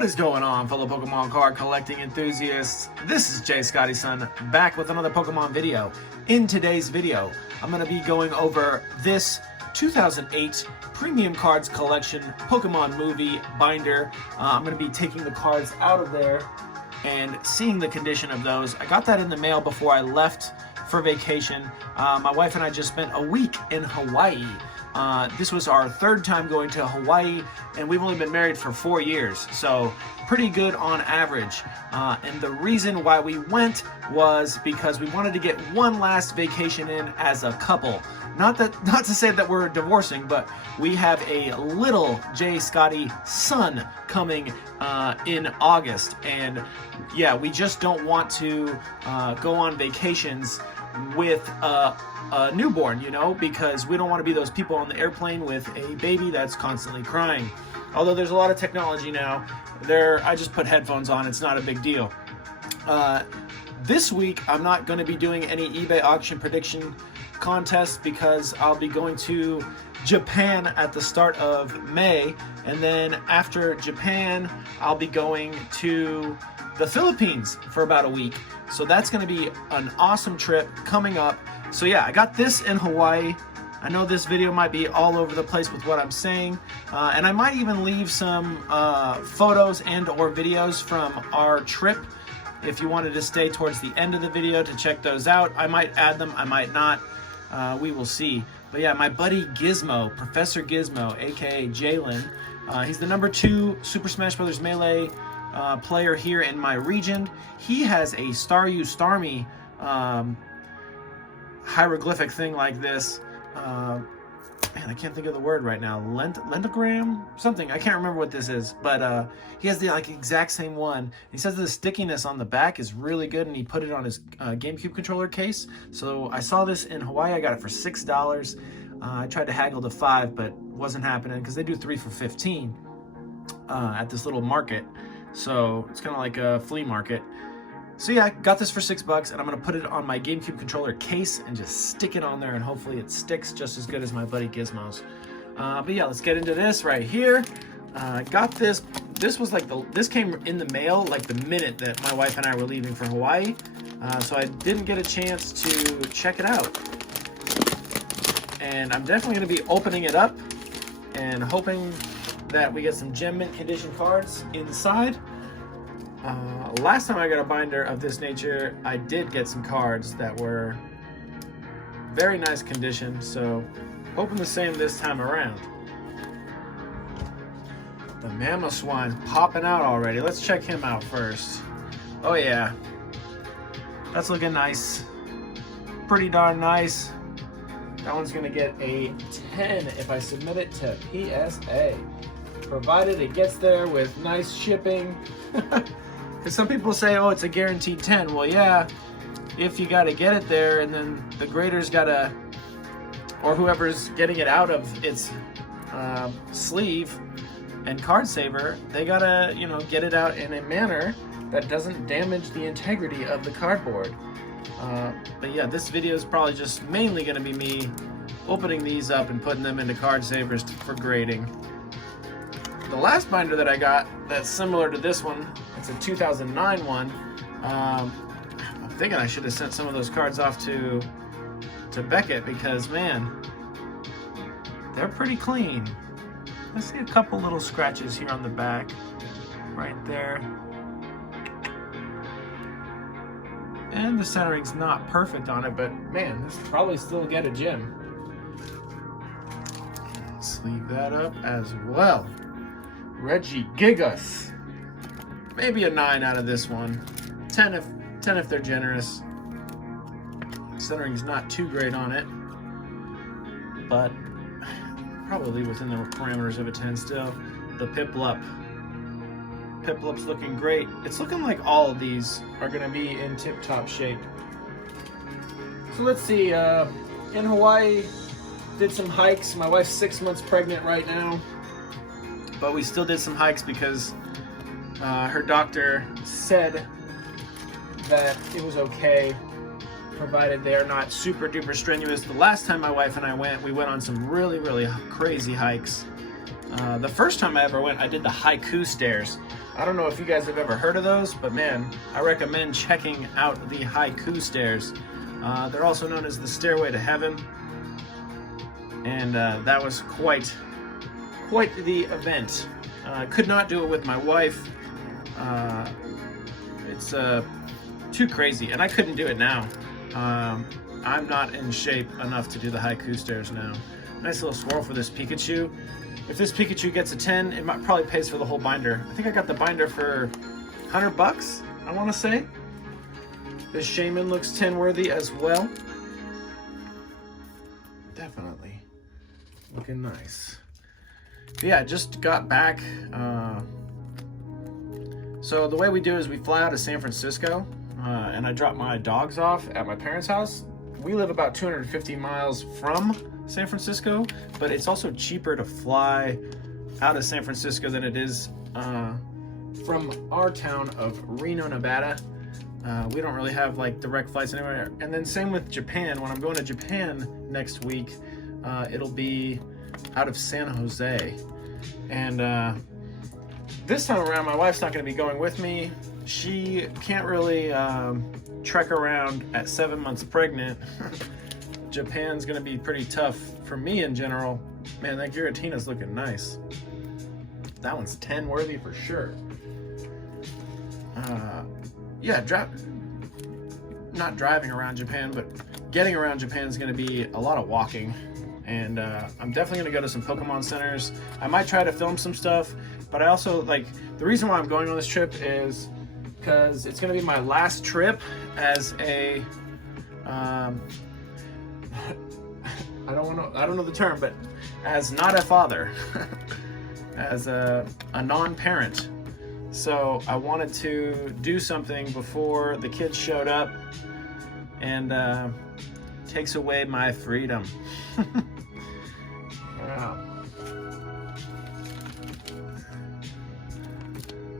What is going on, fellow Pokemon card collecting enthusiasts? This is Jay Scotty Sun, back with another Pokemon video. In today's video, I'm going to be going over this 2008 Premium Cards Collection Pokemon movie binder. I'm going to be taking the cards out of there and seeing the condition of those. I got that in the mail before I left for vacation. My wife and I just spent a week in Hawaii. This was our third time going to Hawaii, and we've only been married for 4 years, so pretty good on average. And the reason why we went was because we wanted to get one last vacation in as a couple. Not to say that we're divorcing, but we have a little Jay Scotty son coming in August, and yeah, we just don't want to go on vacations with a newborn, you know, because we don't want to be those people on the airplane with a baby that's constantly crying. Although there's a lot of technology now, I just put headphones on, it's not a big deal. This week I'm not going to be doing any eBay auction prediction contests because I'll be going to Japan at the start of May, and then after Japan I'll be going to the Philippines for about a week. So that's going to be an awesome trip coming up. So yeah, I got this in Hawaii. I know this video might be all over the place with what I'm saying, and I might even leave some photos and or videos from our trip if you wanted to stay towards the end of the video to check those out. I might add them, I might not. We will see. But yeah, my buddy Gizmo, Professor Gizmo, aka Jalen, he's the #2 Super Smash Bros. Melee player here in my region. He has a Staryu Starmie hieroglyphic thing like this. Man, I can't think of the word right now. Lentogram? Something. I can't remember what this is. But he has the exact same one. He says the stickiness on the back is really good, and he put it on his GameCube controller case. So I saw this in Hawaii. I got it for $6. I tried to haggle to $5, but wasn't happening because they do 3 for $15 at this little market. So it's kind of like a flea market. So yeah, I got this for $6, and I'm gonna put it on my GameCube controller case and just stick it on there, and hopefully it sticks just as good as my buddy Gizmo's. But yeah, let's get into this right here. Got this. This was this came in the mail like the minute that my wife and I were leaving for Hawaii. So I didn't get a chance to check it out. And I'm definitely gonna be opening it up and hoping that we get some gem mint condition cards inside. Last time I got a binder of this nature, I did get some cards that were very nice condition, so hoping the same this time around. The Mamoswine's popping out already. Let's check him out first. Oh yeah, that's looking nice. Pretty darn nice. That one's gonna get a 10 if I submit it to PSA. Provided it gets there with nice shipping. Because some people say, oh, it's a guaranteed 10. Well, yeah, if you got to get it there, and then the grader's got to, or whoever's getting it out of its sleeve and card saver, they got to, you know, get it out in a manner that doesn't damage the integrity of the cardboard. But yeah, this video is probably just mainly going to be me opening these up and putting them into card savers for grading. The last binder that I got that's similar to this one, it's a 2009 one. I'm thinking I should have sent some of those cards off to Beckett because, man, they're pretty clean. I see a couple little scratches here on the back, right there. And the centering's not perfect on it, but man, this probably still get a gem. Sleeve that up as well. Regigigas. Maybe a 9 out of this one. 10 if they're generous. Centering's not too great on it, but probably within the parameters of a 10 still. The Piplup. Piplup's looking great. It's looking like all of these are going to be in tip-top shape. So let's see. In Hawaii, did some hikes. My wife's 6 months pregnant right now. But we still did some hikes because her doctor said that it was okay, provided they're not super duper strenuous. The last time my wife and I went, we went on some really, really crazy hikes. The first time I ever went, I did the Haiku stairs. I don't know if you guys have ever heard of those, but man, I recommend checking out the Haiku stairs. They're also known as the Stairway to Heaven, and that was quite the event. I could not do it with my wife. It's too crazy, and I couldn't do it now. I'm not in shape enough to do the Haiku stairs now. Nice little swirl for this Pikachu. If this Pikachu gets a 10, it probably pays for the whole binder. I think I got the binder for 100 bucks, I want to say. This Shaman looks 10 worthy as well. Definitely looking nice. But yeah, I just got back. So the way we do is we fly out of San Francisco, and I drop my dogs off at my parents' house. We live about 250 miles from San Francisco, but it's also cheaper to fly out of San Francisco than it is from our town of Reno, Nevada. We don't really have like direct flights anywhere. And then same with Japan. When I'm going to Japan next week, it'll be out of San Jose. And this time around, my wife's not going to be going with me. She can't really trek around at 7 months pregnant. Japan's going to be pretty tough for me in general. Man, that Giratina's looking nice. That one's 10 worthy for sure. Yeah, not driving around Japan, but getting around Japan is going to be a lot of walking. And I'm definitely going to go to some Pokemon centers. I might try to film some stuff, but I also, like, the reason why I'm going on this trip is because it's going to be my last trip as a, I don't know the term, but as not a father, as a non-parent. So I wanted to do something before the kids showed up and takes away my freedom. Wow.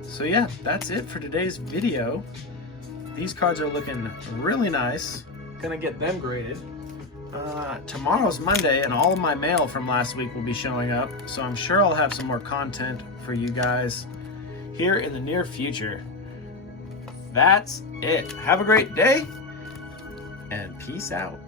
So yeah, that's it for today's video. These cards are looking really nice. Gonna get them graded. Tomorrow's Monday and all of my mail from last week will be showing up, so I'm sure I'll have some more content for you guys here in the near future. That's it. Have a great day and peace out.